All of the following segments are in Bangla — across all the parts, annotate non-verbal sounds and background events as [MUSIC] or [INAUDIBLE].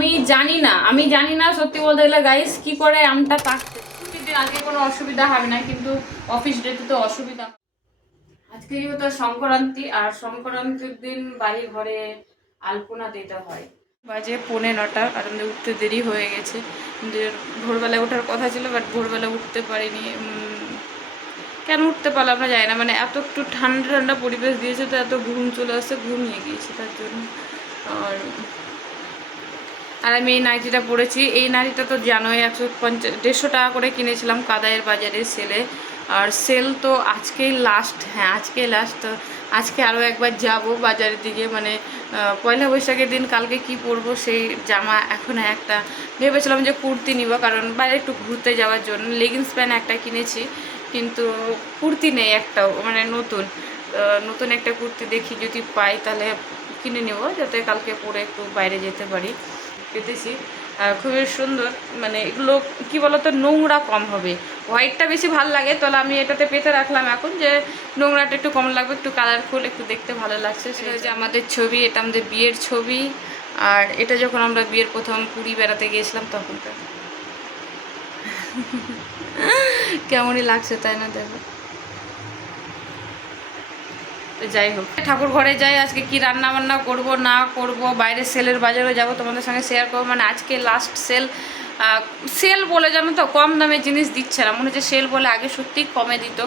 আমি জানি না, আমি জানি না সত্যি বলতে গেলে গাইস কি করে আমটা পাকতে ছুটির দিন আজকে কোনো অসুবিধা হবে না, কিন্তু অফিস ডেতে তো অসুবিধা। আজকে যেহেতু সংক্রান্তি, আর সংক্রান্তির দিন বাড়ি ঘরে আলপনা দিতে হয়। বাজে পৌনে নটা আর আমাদের উঠতে দেরি হয়ে গেছে। ভোরবেলায় ওঠার কথা ছিল বাট ভোরবেলা উঠতে পারিনি। কেন উঠতে পারলাম না জানি না মানে এত একটু ঠান্ডা ঠান্ডা পরিবেশ দিয়েছে তো এত ঘুম চলে আসছে, ঘুমিয়ে গিয়েছে তার জন্য। আর আর আমি এই নাইটিটা পরেছি। এই নাইটিটা তো জানোই, একশো পঞ্চাশ, দেড়শো টাকা করে কিনেছিলাম কাদায়ের বাজারে সেলে আর সেল তো আজকেই লাস্ট হ্যাঁ আজকেই লাস্ট আজকে আরও একবার যাব বাজারের দিকে। মানে পয়লা বৈশাখের দিন কালকে কি পরবো সেই জামা এখন একটা। ভেবেছিলাম যে কুর্তি নিব, কারণ বাইরে একটু ঘুরতে যাওয়ার জন্য। লেগিংস প্যান্ট একটা কিনেছি, কিন্তু কুর্তি নেই একটাও মানে নতুন। নতুন একটা কুর্তি দেখি যদি পাই তাহলে কিনে নেব, যাতে কালকে পরে একটু বাইরে যেতে পারি। পেতেছি। খুবই সুন্দর মানে এগুলো কি বলতো নোংরা কম হবে। হোয়াইটটা বেশি ভালো লাগে তাহলে আমি এটাতে পেতে রাখলাম এখন যে নোংরাটা একটু কম লাগবে একটু কালারফুল একটু দেখতে ভালো লাগছে সেটা। হচ্ছে আমাদের ছবি এটা আমাদের বিয়ের ছবি। আর এটা যখন আমরা বিয়ের প্রথম পুরী বেড়াতে গিয়েছিলাম তখনকার। [LAUGHS] কেমনই লাগছে তাই না দেখো? তো যাই হোক। ঠাকুর ঘরে যাই, আজকে কি রান্না বান্না করব, না করব বাইরে সেলের বাজারে যাব, তোমাদের সঙ্গে শেয়ার করব। মানে আজকে লাস্ট সেল সেল বলে জানো তো, কম দামে জিনিস দিচ্ছে না। মনে হচ্ছে সেল বলে আগে সত্যিই কমে দিত।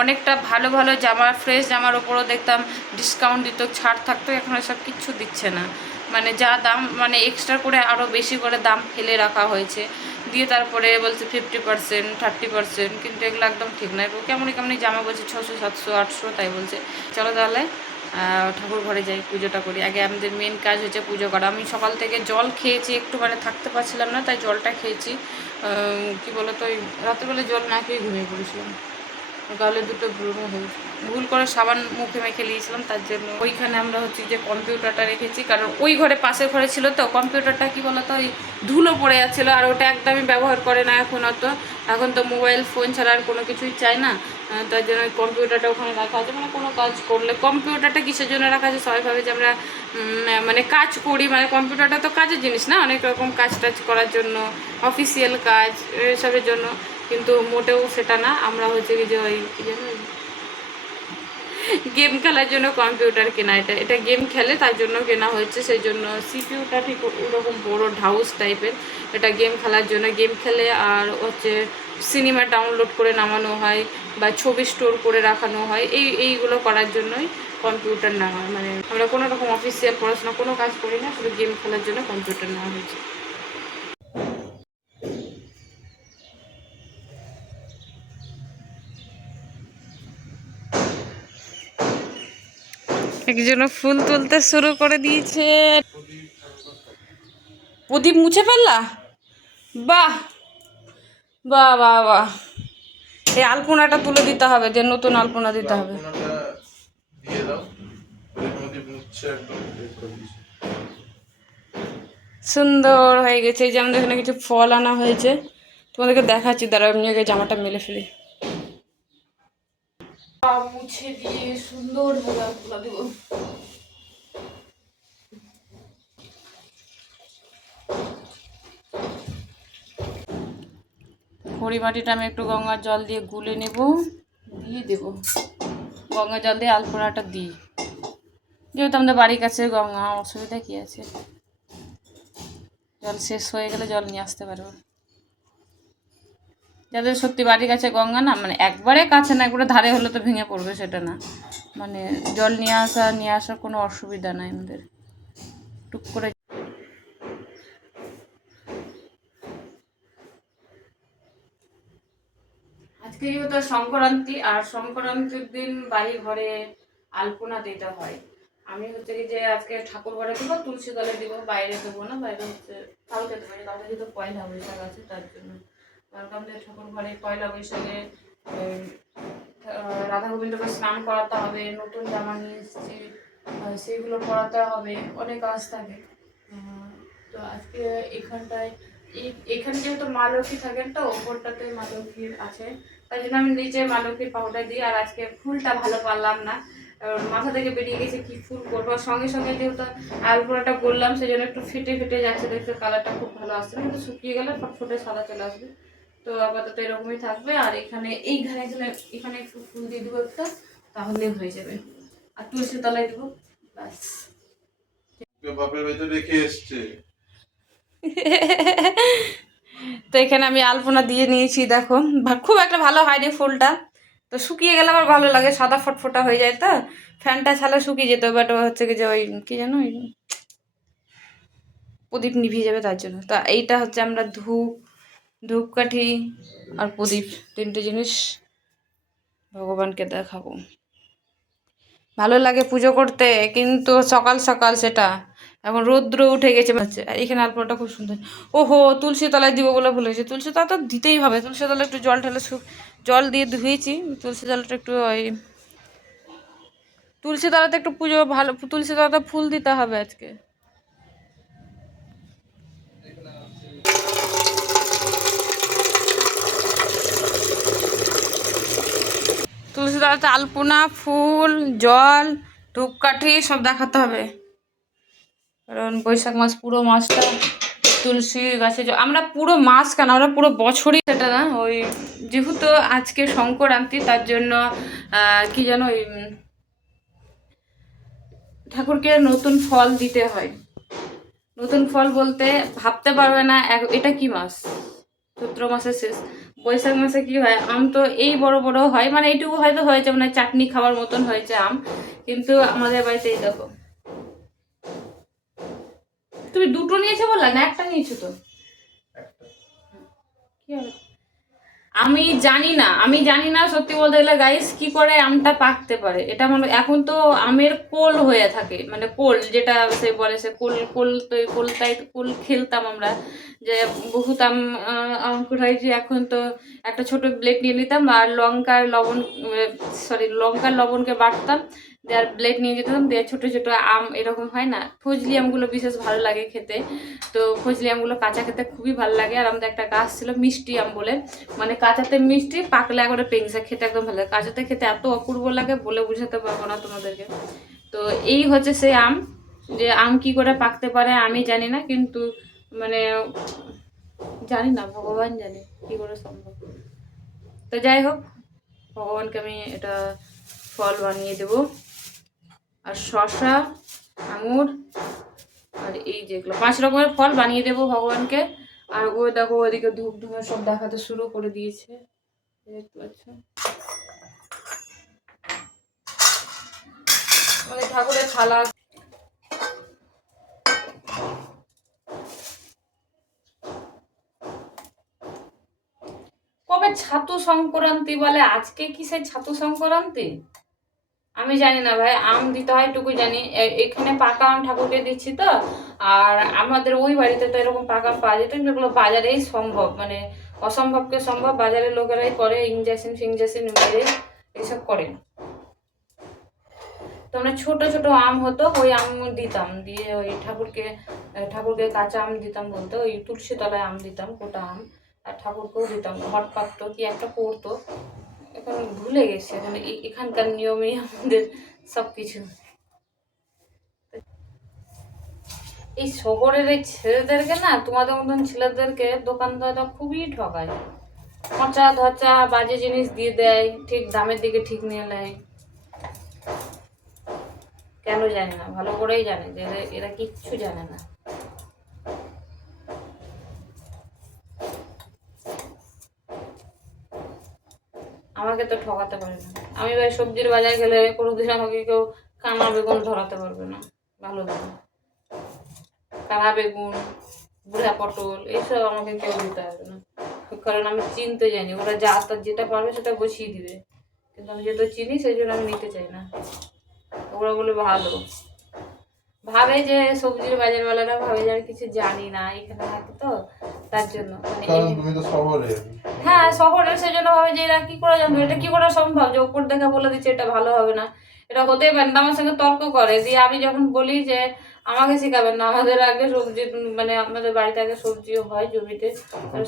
অনেকটা ভালো ভালো জামা ফ্রেশ জামার ওপরও দেখতাম ডিসকাউন্ট দিত, ছাড় থাকতো, এখন এসব কিচ্ছু দিচ্ছে না। মানে যা দাম মানে এক্সট্রা করে আরও বেশি করে দাম ফেলে রাখা হয়েছে। দিয়ে তারপরে বলছে ফিফটি পার্সেন্ট থার্টি পার্সেন্ট কিন্তু এগুলো একদম ঠিক নয়। কেমনই কেমনই জামা বলছে ছশো সাতশো, আটশো, তাই বলছে। চলো তাহলে ঠাকুর ঘরে যাই, পুজোটা করি। আগে আমাদের মেন কাজ হচ্ছে পুজো করা। আমি সকাল থেকে জল খেয়েছি, একটু মানে থাকতে পারছিলাম না, তাই জলটা খেয়েছি। কি বলতো, ওই রাত্রেবেলা জল না খেয়ে ঘুমিয়ে পড়েছিলাম। গালে দুটো ভুল করে সাবান মুখে মেখে নিয়েছিলাম, তার জন্য ওইখানে আমরা হচ্ছে যে কম্পিউটারটা রেখেছি, কারণ ওই ঘরে পাশের ঘরে ছিল তো, কম্পিউটারটা কি বলতো, ওই ধুলো পড়ে যাচ্ছিল, আর ওটা একদমই ব্যবহার করে না এখন অত। এখন তো মোবাইল, ফোন ছাড়া আর কোনো কিছুই চায় না তার জন্য ওই কম্পিউটারটা ওখানে রাখা আছে মানে কোনো কাজ করলে, কম্পিউটারটা কিসের জন্য রাখা আছে, সবাই ভাবে যে আমরা মানে কাজ করি মানে কম্পিউটারটা তো কাজের জিনিস না, অনেক রকম কাজ টাজ করার জন্য, অফিসিয়াল কাজ, এসবের জন্য। কিন্তু মোটেও সেটা না। আমরা হচ্ছে কি যে ওই গেম খেলার জন্য কম্পিউটার কেনা। এটা এটা গেম খেলে তার জন্য কেনা হয়েছে। সেই জন্য সিপিউটা ঠিক ওরকম বড় ঢাউস টাইপের। এটা গেম খেলার জন্য। গেম খেলে আর হচ্ছে সিনেমা ডাউনলোড করে নামানো হয় বা ছবি স্টোর করে রাখানো হয়। এই, এইগুলো করার জন্যই কম্পিউটার নেওয়া হয়। মানে আমরা কোনো রকম অফিসিয়াল পড়াশোনা কোনো কাজ করি না, শুধু গেম খেলার জন্য কম্পিউটার নেওয়া হয়েছে। একজন ফুল তুলতে শুরু করে দিয়েছে। প্রদীপ মুছে ফেললা? বাহ! বাহ বাহ বাহ। এই আলপনাটা তুলে দিতে হবে যে নতুন আলপনা দিতে হবে। সুন্দর হয়ে গেছে এই যে আমাদের এখানে কিছু ফল আনা হয়েছে। তোমাদেরকে দেখাচ্ছি দাঁড়াও এমনি আগে জামাটা মেলে ফেলি। মুছে দিয়ে সুন্দর গোলাপ দেবো। খড়ি মাটিটা আমি একটু গঙ্গার জল দিয়ে গুলে নেব, দিয়ে দেব। গঙ্গা জল দিয়ে আলপনাটা দিই। যেহেতু আমাদের বাড়ির কাছে গঙ্গা, অসুবিধা কি আছে? জল শেষ হয়ে গেলে জল নিয়ে আসতে পারব। যাদের সত্যি বাড়ির কাছে গঙ্গা না মানে একবারে কাছে না, একবারে ধারে হলে তো ভেঙে পড়বে সেটা না। মানে জল নিয়ে আসা, নিয়ে আসার কোনো অসুবিধা নাই আমাদের। টুক করে সংক্রান্তি, আর সংক্রান্তির দিন বাড়ি ঘরে আলপনা দিতে হয়। আমি হচ্ছে কি যে আজকে ঠাকুর ঘরে দেবো, তুলসী তলে দিব, বাইরে দেবো না, বাইরে হচ্ছে কালকে দেবো কালকে যেহেতু পয়লা বৈশাখ আছে, তার জন্য কালকে আমাদের ঠাকুর ঘরে পয়লা বৈশাখে রাধা গোবিন্দকে স্নান করাতে হবে নতুন জামা নিয়ে এসেছি আহ, সেইগুলো পরাতে হবে অনেক কাজ থাকে। তো আজকে এখানটায় এখানে যেহেতু মা লক্ষ্মী থাকেন তো ওপরটাতে মা লক্ষ্মীর আছে। তাই জন্য আমি নিচে মা লক্ষ্মীর পাউডার দিই আর আজকে ফুলটা ভালো পারলাম না। মাথা থেকে বেরিয়ে গেছে কি ফুল করব। সঙ্গে সঙ্গে যেহেতু আলপোড়াটা করলাম সেই জন্য একটু ফেটে ফেটে যাচ্ছে দেখতে কালারটা খুব ভালো আসছে কিন্তু শুকিয়ে গেলে ফটফটে সাদা চলে আসবে। তো আপাতত এরকমই থাকবে। আর এখানে এইখানে এখানে এখানে একটু ফুল দিয়ে দেবো একটা তাহলে হয়ে যাবে। আর তুলসী তলায় দেবো ব্যাস। বাপের বাড়িতে রেখে এসছে। [LAUGHS] তো এখানে আমি আলপনা দিয়ে নিয়েছি দেখো। খুব একটা ভালো হয়নি ফুলটা। তো শুকিয়ে গেলে আমার ভালো লাগে সাদা ফটফটা হয়ে যায় তো। ফ্যানটা ছাড়া শুকিয়ে যেত বাট হচ্ছে কি যে ওই কি জানো ওই প্রদীপ নিভিয়ে যাবে তার জন্য। তা এইটা হচ্ছে আমরা ধূপ ধূপকাঠি আর প্রদীপ তিনটে জিনিস ভগবানকে দেখাবো। ভালো লাগে পুজো করতে, কিন্তু সকাল সকাল সেটা। এখন রৌদ্র উঠে গেছে আর এখানে আলপনাটা খুব সুন্দর। ওহো, তুলসী তলায় দিব বলে ভুলে গেছি। তুলসী তলা তো দিতেই হবে। তুলসী তলায় একটু জল ঢেলে জল দিয়ে ধুয়েছি। তুলসী তলাটা একটু ওই, তুলসী তলাতে একটু পুজো ভালো, তুলসী তলাতে ফুল দিতে হবে আজকে। তুলসী তলাতে আলপনা, ফুল, জল, ধূপকাঠি সব দেখাতে হবে। কারণ বৈশাখ মাস পুরো মাসটা তুলসী গাছে আমরা পুরো মাস কেন? আমরা পুরো বছরই সেটা না? ওই যেহেতু আজকে সংক্রান্তি, তার জন্য কি যেন ওই ঠাকুরকে নতুন ফল দিতে হয়। নতুন ফল বলতে ভাবতে পারবে না এটা কি মাস? চৈত্র মাসের শেষ। বৈশাখ মাসে কি হয়, আম তো এই বড় বড় হয় মানে এইটুকু হয়তো হয়েছে মানে চাটনি খাওয়ার মতন হয়েছে আম। কিন্তু আমাদের বাড়িতে এই দেখো। তুমি দুটো নিয়েছো বললা? না, একটা নিয়েছো তো? আমি জানি না, আমি জানি না সত্যি বলতে গেলে গাইস কি করে আমটা পাকতে পারে। এটা মানে এখন তো আমের কোল হয়ে থাকে মানে কোল যেটা সে বলে, সে কোল কোল তো এই কোলটাই, কোল খেলতাম আমরা। যে বহুত আম আম কুড়াইছি এখন তো একটা ছোট ব্লেড নিয়ে নিতাম আর লঙ্কার লবণ সরি লঙ্কার লবণকে বাটতাম দেওয়ার ব্লেড নিয়ে যেতাম, দিয়ে ছোটো ছোটো আম এরকম হয় না। ফজলি আমগুলো বিশেষ ভালো লাগে খেতে। তো ফজলি আমগুলো কাঁচা খেতে খুবই ভালো লাগে। আর আমাদের একটা গাছ ছিল মিষ্টি আম বলে। মানে কাঁচাতে মিষ্টি, পাকলে একবারে পেংসা খেতে একদম ভালো লাগে। কাঁচাতে খেতে এত অপূর্ব লাগে বলে বুঝাতে পারব না তোমাদেরকে। তো এই হচ্ছে সেই আম। যে আম কি করে পাকতে পারে আমি জানি না, কিন্তু মানে জানি না, ভগবান জানে কি করে সম্ভব। তো যাই হোক, ভগবানকে আমি এটা ফল বানিয়ে দেবো। আর শশা, আঙুর, আর এই যেগুলো পাঁচ রকমের ফল বানিয়ে দেবো ভগবানকে। আর ও দেখো, ওদিকে ধূপ ধুমে সব দেখাতে শুরু করে দিয়েছে। দেখতে পাচ্ছ? আমাদের ঠাকুরের থালা কবে ছাতু সংক্রান্তি বলে আজকে কি সেই ছাতু সংক্রান্তি? আমি জানি না ভাই আম দিতে হয় টুকু জানি। এখানে পাকা আম ঠাকুরকে দিচ্ছি তো আর আমাদের ওই বাড়িতে তো এরকম পাকা আম পাওয়া যেত না, এগুলো বাজারেই সম্ভব মানে অসম্ভবকে সম্ভব বাজারের লোকেরাই করে ইঞ্জেকশন ফিঞ্জেকশন মেরে এসব করে। তো মানে ছোট ছোট আম হতো ওই আম দিতাম দিয়ে ওই ঠাকুরকে ঠাকুরকে কাঁচা আম দিতাম বলতে ওই তুলসী তলায় আম দিতাম গোটা আম। আর ঠাকুরকেও দিতাম ঘট পাকতো কি একটা করতো এখন ভুলে গেছি মানে এখানকার নিয়মেই আমাদের সব কিছু এই শহরের এই ছেলেদেরকে না, তোমাদের মতন ছেলেদেরকে দোকানদাররা খুবই ঠকায়। খরচা ধরচা, বাজে জিনিস দিয়ে দেয়, ঠিক দামের দিকে ঠিক নিয়ে নেয়। কেন জানে না, ভালো করেই জানে যে এরা কিচ্ছু জানে না। আমাকে তো ঠকাতে পারে না। আমি ভাই সবজির বাজার গেলে কোনোদিন আমাকে কেউ কানা বেগুন ধরাতে পারবে না, ভালো দাম কানা বেগুন, বুড়া পটল, এইসব আমাকে কেউ দিতে পারবে না। কারণ আমি চিনতে জানি, ওরা যা তার যেটা পারবে সেটা বসিয়ে দিবে। কিন্তু আমি যেহেতু চিনি, সেই জন্য আমি নিতে চাই না। ওরা বলে ভালো। ভাবে যে সবজির বাজারওয়ালারা ভাবে যে আর কিছু জানি না, এখানে থাকে তো। তার জন্য মানে হ্যাঁ শহরে সেই জন্য ভাবে যে এরা কি করে জানবে এটা কি করে সম্ভব যে ওপর দেখে বলে দিচ্ছে এটা ভালো হবে না? এটা হতেই পারে না। আমার সঙ্গে তর্ক করে দিয়ে আমি যখন বলি যে আমাকে শেখাবেন না আমাদের আগে সবজি মানে আমাদের বাড়িতে আগে সবজিও হয় জমিতে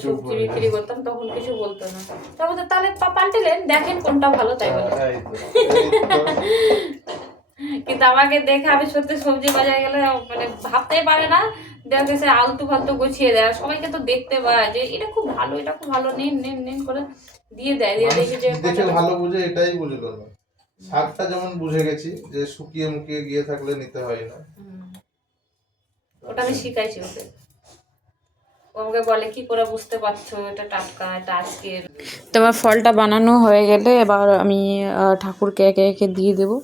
সবজি বিক্রি করতাম তখন কিছু বলতো না। তখন তো তাহলে পাল্টেলেন দেখেন কোনটা ভালো তাই বলে। হ্যাঁ। কিন্তু আমাকে দেখে আমি সত্যি সবজি বাজারে গেলে মানে ভাবতেই পারে না দেখে সে আলতু ফালতু গুছিয়ে দেয়। সবাইকে তো দেখতে পায় যে এটা খুব ভালো এটা খুব ভালো। নিন নিন নিন করে দিয়ে দেয় দিয়ে দেখি যে দেখে ভালো বুঝে এটাই বুঝলো না। শাকটা যেমন বুঝে গেছি যে শুকিয়ে মুকিয়ে গিয়ে থাকলে নিতে হয় না। ওটা আমি শিখাইছি ওকে। আমাকে বলে কি করে বুঝতে পারছ? এটা টাটকা এটা আজকের। তোমার ফলটা বানানো হয়ে গেলে এবার আমি আহ, ঠাকুরকে একে একে দিয়ে দেবো।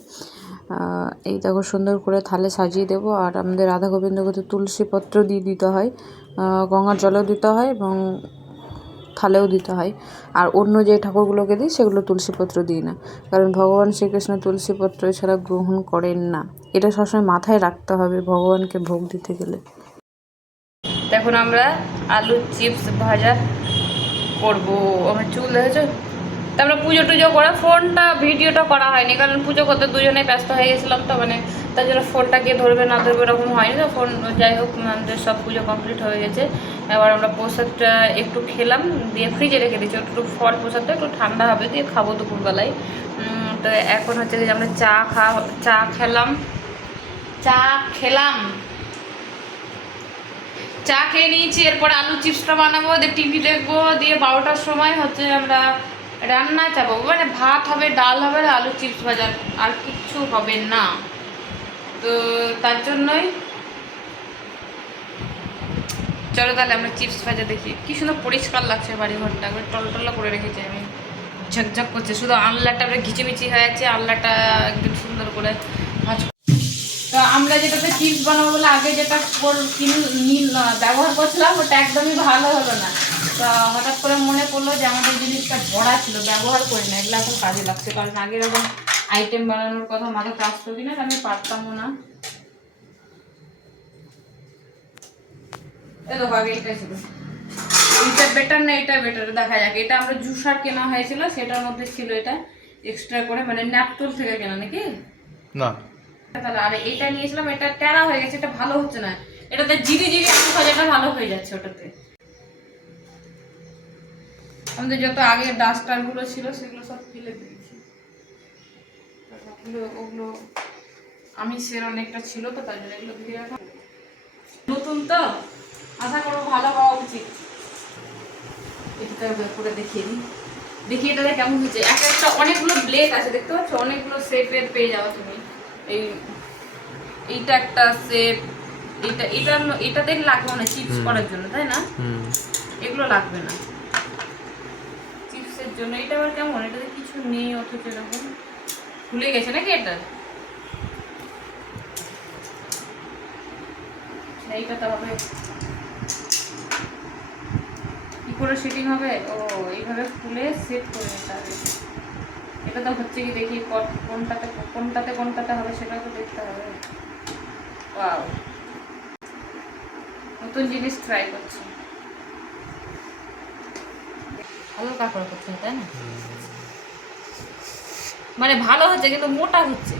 এই দেখো সুন্দর করে থালে সাজিয়ে দেবো। আর আমাদের রাধা গোবিন্দকে তুলসী পত্র দিয়ে দিতে হয় গঙ্গার জলেও দিতে হয় এবং থালেও দিতে হয়। আর অন্য যে ঠাকুরগুলোকে দিই, সেগুলো তুলসীপত্র দিই না। কারণ ভগবান শ্রীকৃষ্ণ তুলসীপত্র ছাড়া গ্রহণ করেন না। এটা সবসময় মাথায় রাখতে হবে ভগবানকে ভোগ দিতে গেলে। এখন আমরা আলু চিপস ভাজা করব। আমার চুল দেখেছ? তারপরে পুজো টুজো করে, ফোনটা, ভিডিওটা করা হয়নি, কারণ পুজো করতে দুজনে ব্যস্ত হয়ে গেছিলাম তো মানে তার জন্য ফোনটা কে ধরবে না ধরবে এরকম হয়নি তো, ফোন যাই হোক, আমাদের সব পুজো কমপ্লিট হয়ে গেছে। এবার আমরা প্রসাদটা একটু খেলাম, দিয়ে ফ্রিজে রেখে দিচ্ছি একটু ফল প্রসাদটা একটু ঠান্ডা হবে, দিয়ে খাব দুপুরবেলায়। তো এখন হচ্ছে যে আমরা চা খা চা খেলাম। চা খেলাম। চা খেয়ে নিয়েছি, এরপর আলু চিপসটা বানাবো, দিয়ে টিভি দেখব, দিয়ে বারোটার সময় হচ্ছে আমরা রান্না চাপাবো। মানে ভাত হবে, ডাল হবে আর আলু চিপস ভাজা। আর কিচ্ছু হবে না। তো তার জন্যই চলো তাহলে আমরা চিপস ভাজা দেখি। কি সুন্দর পরিষ্কার লাগছে বাড়ি ঘরটা একবার টলটলা করে রেখেছি আমি। ঝকঝক করছে। শুধু এবার ঘিচিমিচি হয়ে আছে আনলাটা একদম সুন্দর করে ভাজ তো আমরা যেটাতে চিপস বানাবো বলে আগে যেটা কিন- ব্যবহার করছিলাম, ওটা একদমই ভালো হলো না। তো হঠাৎ করে মনে পড়ল যে আমাদের জিনিসটা ভরা ছিল ব্যবহার করি না এগুলো এখন কাজে লাগছে। কারণ আগে এরকম আইটেম বানানোর কথা মাথাতে আসতো কিনা আমি পারতামও না। এ দেখো আগে এটা ছিল। এইটা বেটার না এটা বেটার দেখা যাক এটা আমরা জুসার কেনা হয়েছিল সেটার মধ্যে ছিল এটা এক্সট্রা করে মানে ন্যাপটোল থেকে কেনা নাকি? না। তাহলে আর এইটা নিয়েছিলাম এটা টেরা হয়ে গেছে এটা ভালো হচ্ছে না। এটাতে জিরি জিরি আলু ভাজাটা ভালো হয়ে যাচ্ছে ওটাতে। আমাদের যত আগে ডাস্টারগুলো ছিল সেগুলো সব ফেলে দিয়েছি। ওগুলো আমি সের অনেকটা ছিল তো তাই জন্য এগুলো ধুয়ে রাখা। নতুন তো? আশা করব ভালো হওয়া উচিত। এটা করে দেখিয়ে দিই। দেখি এটাতে কেমন হচ্ছে? এক একটা অনেকগুলো ব্লেড আছে দেখতে পাচ্ছ? অনেকগুলো শেপের পেয়ে যাও তুমি। এই এইটা একটা শেপ এটা এটা এটা দেখ লাগবে না চিপস করার জন্য তাই না? এগুলো লাগবে না। জন্য। এটা আবার কেমন? এটাতে কিছু নেই, অথচ এরকম। খুলে গেছে নাকি এটা? এইটা তো হবে। কি করে সেটিং হবে? ও, এইভাবে খুলে সেট করে নিতে হবে। এটা তো হচ্ছে কি দেখি কোনটাতে কোনটাতে কোনটাতে হবে সেটা তো দেখতে হবে। ওয়াও। নতুন জিনিস ট্রাই করছি। ভালো কাপড় হয়, তাই না? মানে ভালো হচ্ছে কিন্তু মোটা হচ্ছে।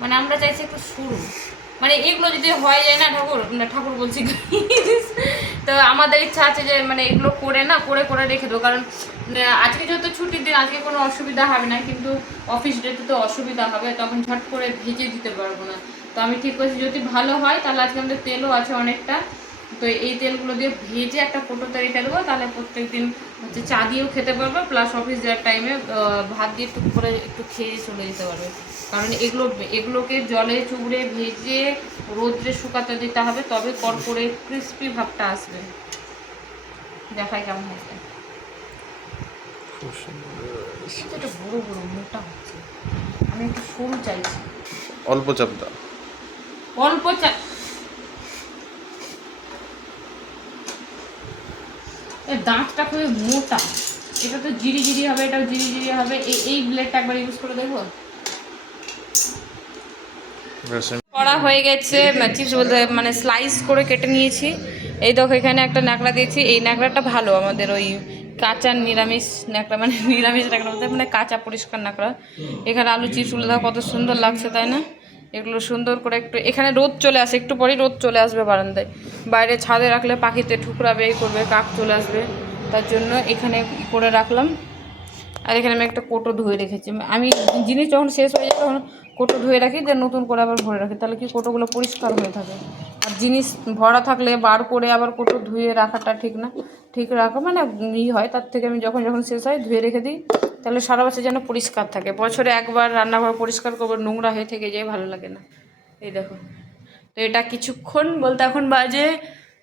মানে আমরা চাইছি একটু সরু। মানে এগুলো যদি হয়ে যায় না ঠাকুর না ঠাকুর বলছি [LAUGHS] তো আমাদের ইচ্ছা আছে যে মানে এগুলো করে না করে করে রেখে দেবো। কারণ আজকে যেহেতু ছুটির দিন আজকে কোনো অসুবিধা হবে না। কিন্তু অফিস ডেতে তো অসুবিধা হবে তখন ঝট করে ভেজে দিতে পারব না। তো আমি ঠিক করছি যদি ভালো হয় তাহলে আজকে আমাদের তেলও আছে অনেকটা। তো এই তেলগুলো দিয়ে ভেজে একটা ফটো তৈরিটা দেবো তাহলে প্রত্যেক দিন হচ্ছে চা দিয়েও খেতে পারবে প্লাস অফিস যাওয়ার টাইমে ভাত দিয়ে একটু করে একটু খেয়ে চলে যেতে পারবে। কারণ এগুলো এগুলোকে জলে চুবড়ে ভেজে রোদ্রে শুকাতে দিতে হবে তবে কড়কড়ে ক্রিস্পি ভাবটা আসবে। দেখাই কেমন হয়েছে। এটা বড় বড় মোটা হচ্ছে। আমি একটু সরু চাইছি। অল্প চাপ দাও অল্প চা দাঁতটা খুবই মোটা। এটা তো জিরি জিরি হবে এটাও জিরি জিরি হবে। এই এই ব্লেডটা একবার ইউজ করে দেখব? করা হয়ে গেছে চিপস বলতে মানে স্লাইস করে কেটে নিয়েছি। এই দেখো এখানে একটা ন্যাকড়া দিয়েছি। এই ন্যাকড়াটা ভালো আমাদের ওই কাঁচা নিরামিষ ন্যাকড়া মানে নিরামিষ ন্যাকড়া বলতে মানে কাঁচা পরিষ্কার ন্যাকড়া। এখানে আলু চিপসগুলো দেখো কত সুন্দর লাগছে তাই না? এগুলো সুন্দর করে একটু, এখানে রোদ চলে আসে, একটু পরেই রোদ চলে আসবে বারান্দায়। বাইরে ছাদে রাখলে পাখিতে ঠুকরাবে করবে, কাক চলে আসবে। তার জন্য এখানে করে রাখলাম। আর এখানে আমি একটা কোটো ধুয়ে রেখেছি। আমি জিনিস যখন শেষ হয়ে যায় তখন কোটো ধুয়ে রাখি যে নতুন করে আবার ভরে রাখি। তাহলে কি কোটোগুলো পরিষ্কার হয়ে থাকে? আর জিনিস ভরা থাকলে বার করে আবার কোটো ধুয়ে রাখাটা ঠিক না। ঠিক রাখা মানে ই হয়, তার থেকে আমি যখন যখন শেষ হয় ধুয়ে রেখে দিই, তাহলে সারা বছর যেন পরিষ্কার থাকে। বছরে একবার রান্নাঘর পরিষ্কার করব, নোংরা হয়ে থেকে যায়, ভালো লাগে না। এই দেখো। তো এটা কিছুক্ষণ বলতে এখন বাজে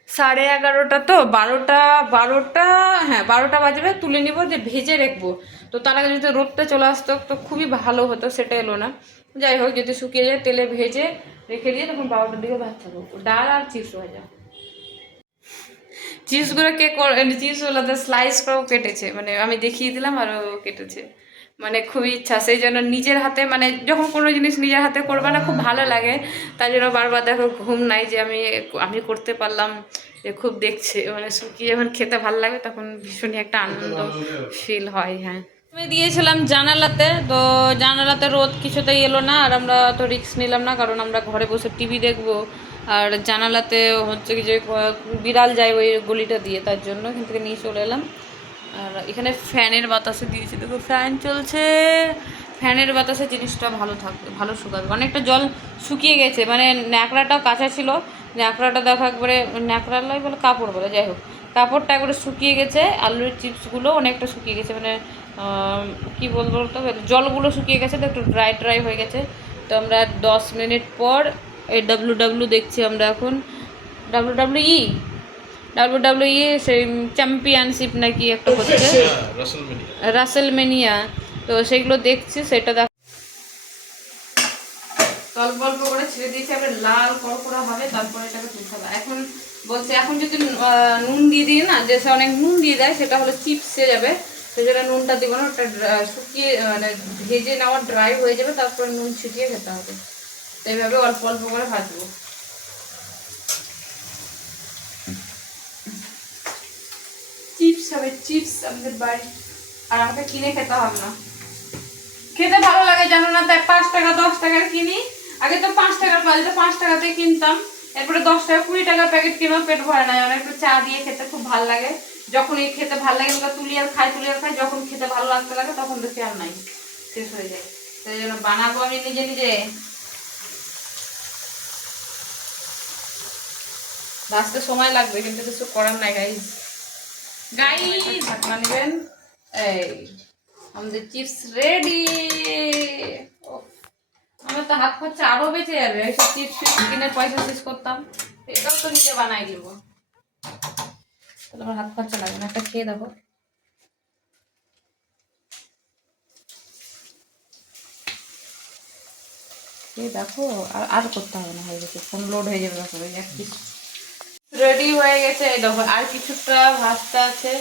সাড়ে এগারোটা তো, বারোটা বারোটা হ্যাঁ বারোটা বাজবে, তুলে নিব যে ভেজে রাখব। তো তার আগে যদি রোদটা চলে আসতো, তো খুবই ভালো হতো, সেটা এলো না। যাই হোক, যদি শুকিয়ে যায়, তেলে ভেজে রেখে দিয়ে তখন বারোটার দিকে ভাত খাব। ডাল আর চিপস ভাজা। চিপসগুলো কে চিপসগুলো তো স্লাইস করেও কেটেছে। মানে আমি দেখিয়ে দিলাম আর ও কেটেছে। মানে খুবই ইচ্ছা সেই জন্য নিজের হাতে মানে যখন কোনো জিনিস নিজের হাতে করবে না খুব ভালো লাগে। তাই জন্য বারবার দেখো ঘুম নাই যে আমি আমি করতে পারলাম যে খুব দেখছে মানে শুকিয়ে যখন খেতে ভালো লাগে তখন ভীষণই একটা আনন্দ ফিল হয় হ্যাঁ। আমি দিয়েছিলাম জানালাতে তো জানালাতে রোদ কিছুতেই এলো না আর আমরা তো রিস্ক নিলাম না কারণ আমরা ঘরে বসে টিভি দেখব। আর জানালাতে হচ্ছে কি যে বিড়াল যায় ওই গলিটা দিয়ে তার জন্য এখান থেকে নিয়ে চলে এলাম। আর এখানে ফ্যানের বাতাসে দিয়েছি। দেখো, ফ্যান চলছে। ফ্যানের বাতাসে জিনিসটা ভালো থাকবে ভালো শুকাবে। অনেকটা জল শুকিয়ে গেছে। মানে ন্যাকড়াটাও কাঁচা ছিল। ন্যাকড়াটা দেখো একবারে, ন্যাকড়া লাই বলে কাপড় বলে, যাই হোক। কাপড়টা একবারে শুকিয়ে গেছে। আলুর চিপসগুলো অনেকটা শুকিয়ে গেছে। মানে কি বলব তো জলগুলো শুকিয়ে গেছে। তো একটু ড্রাই ড্রাই হয়ে গেছে। তো আমরা দশ মিনিট পর এই ডাব্লু ডাব্লু দেখছি আমরা এখন। ডাব্লু ডাব্লু ই ডাব্লু সেই চ্যাম্পিয়নশিপ নাকি একটা হচ্ছে। রাসেলমেনিয়া তো সেগুলো দেখছি সেটা দেখ অল্প অল্প করে ছেড়ে দিয়েছি এবার লাল কড়কড়া হবে তারপরে এটাকে তুলতে হবে। এখন বলছে এখন যদি নুন দিয়ে দিই না যে সে অনেক নুন দিয়ে দেয় সেটা হলো চিপসে যাবে। সেই জন্য নুনটা দিব না ওটা শুকিয়ে মানে ভেজে নেওয়া ড্রাই হয়ে যাবে তারপরে নুন ছিটিয়ে খেতে হবে। তো এইভাবে অল্প অল্প করে ভাজবো চিপস হবে চিপস আমাদের বাড়ি। আর আমাকে কিনে খেতে হবে না। খেতে ভালো লাগে, জানো না? তাই পাঁচ টাকা, দশ টাকার কিনি। আগে তো পাঁচ টাকার পাওয়া যেত, পাঁচ টাকাতে কিনতাম। এরপরে দশ টাকা, কুড়ি টাকা প্যাকেট কিনেও পেট ভরে না। আমার একটু চা দিয়ে খেতে খুব ভালো লাগে। যখন খেতে ভালো লাগে ওটা তুলি আর খাই, তুলি আর খাই। যখন খেতে ভালো লাগতে লাগে, তখন দেখি আর নাই। শেষ হয়ে যায়। সেই জন্য বানাবো আমি নিজে নিজে। ভাজতে সময় লাগবে, কিন্তু কিছু করার নাই গাইজ রেডি আমার তো হাত খরচা বেঁচে যাবে। চিপস কিনে পয়সা শেষ করতাম। এটাও তো নিজে বানাই দিব। আমার হাত খরচা লাগে না। একটা খেয়ে খেয়ে দেখো। আর আর করতে হবে না হয়ে গেছে। ফোন লোড হয়ে যাবে। এক পিস রেডি হয়ে গেছে। এই দেখো, আর কিছুটা ভাজতে আছে।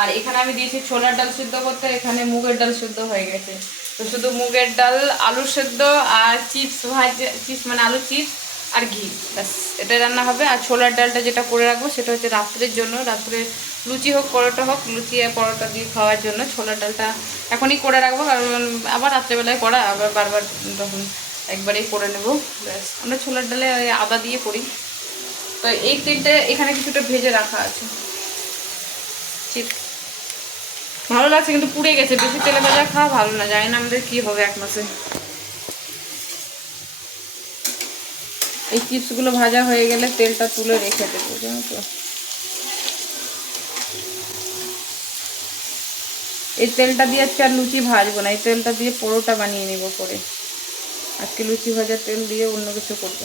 আর এখানে আমি দিয়েছি ছোলার ডাল সিদ্ধ করতে, এখানে মুগের ডাল সিদ্ধ হয়ে গেছে। তো শুধু মুগের ডাল, আলু সেদ্ধ আর চিপস ভাজে, চিপস মানে আলু, চিপস আর ঘি। ব্যাস, এটাই রান্না হবে। আর ছোলার ডালটা যেটা করে রাখব, সেটা হচ্ছে রাত্রের জন্য। রাত্রে লুচি হোক, পরোটা হোক, লুচি আর পরোটা দিয়ে খাওয়ার জন্য ছোলার ডালটা এখনই করে রাখব। কারণ আবার রাত্রেবেলায় করা, আবার বারবার তখন একবারেই করে নেব। ব্যাস, আমরা ছোলার ডালে আদা দিয়ে করি। তো এই তিনটে এখানে কিছুটা ভেজে রাখা আছে। ভালো লাগছে, কিন্তু পুড়ে গেছে। বেশি তেলে ভাজা খাওয়া ভালো না, জানি না আমাদের কী হবে এক মাসে। এই চিপসগুলো ভাজা হয়ে গেলে তেলটা তুলে রেখে দেবো, জানো তো। এই তেলটা দিয়ে আজকে আর লুচি ভাজবো না, এই তেলটা দিয়ে পরোটা বানিয়ে নিব পরে। আজকে লুচি ভাজা তেল দিয়ে অন্য কিছু করব।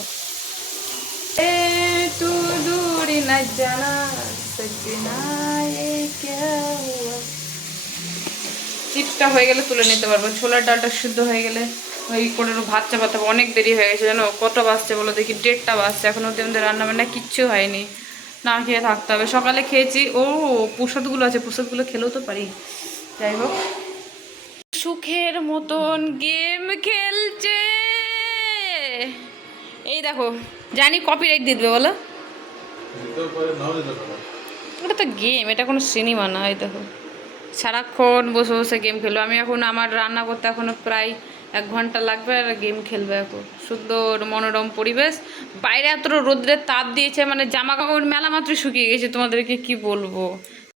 এই न जाना सजना ये क्या हुआ চিপসটা হয়ে গেলে তুলে নিতে পারবো ছোলার ডালটা সিদ্ধ হয়ে গেলে ওই করে ভাত চাপাতে হবে অনেক দেরি হয়ে গেছে জানো কত বাজছে বলো দেখি দেড়টা বাজছে এখন অব্দি আমাদের রান্না বান্না কিচ্ছু হয়নি না খেয়ে থাকতে হবে সকালে খেয়েছি ও প্রসাদগুলো আছে প্রসাদগুলো খেলেও তো পারি যাই হোক সুখের মতন গেম খেলছে এই দেখো জানি কপিরাইট দিয়ে দেবে বলো ওটা তো গেম এটা কোনো সিনেমা না, এই দেখো। সারাক্ষণ বসে বসে গেম খেলব। আমি এখন আমার রান্না করতে এখনও প্রায় এক ঘণ্টা লাগবে আর গেম খেলবে এখন। সুন্দর মনোরম পরিবেশ। বাইরে এত রোদ্রের তাপ দিয়েছে মানে জামা কাপড় মেলা মাত্র শুকিয়ে গেছে, তোমাদেরকে কি বলব?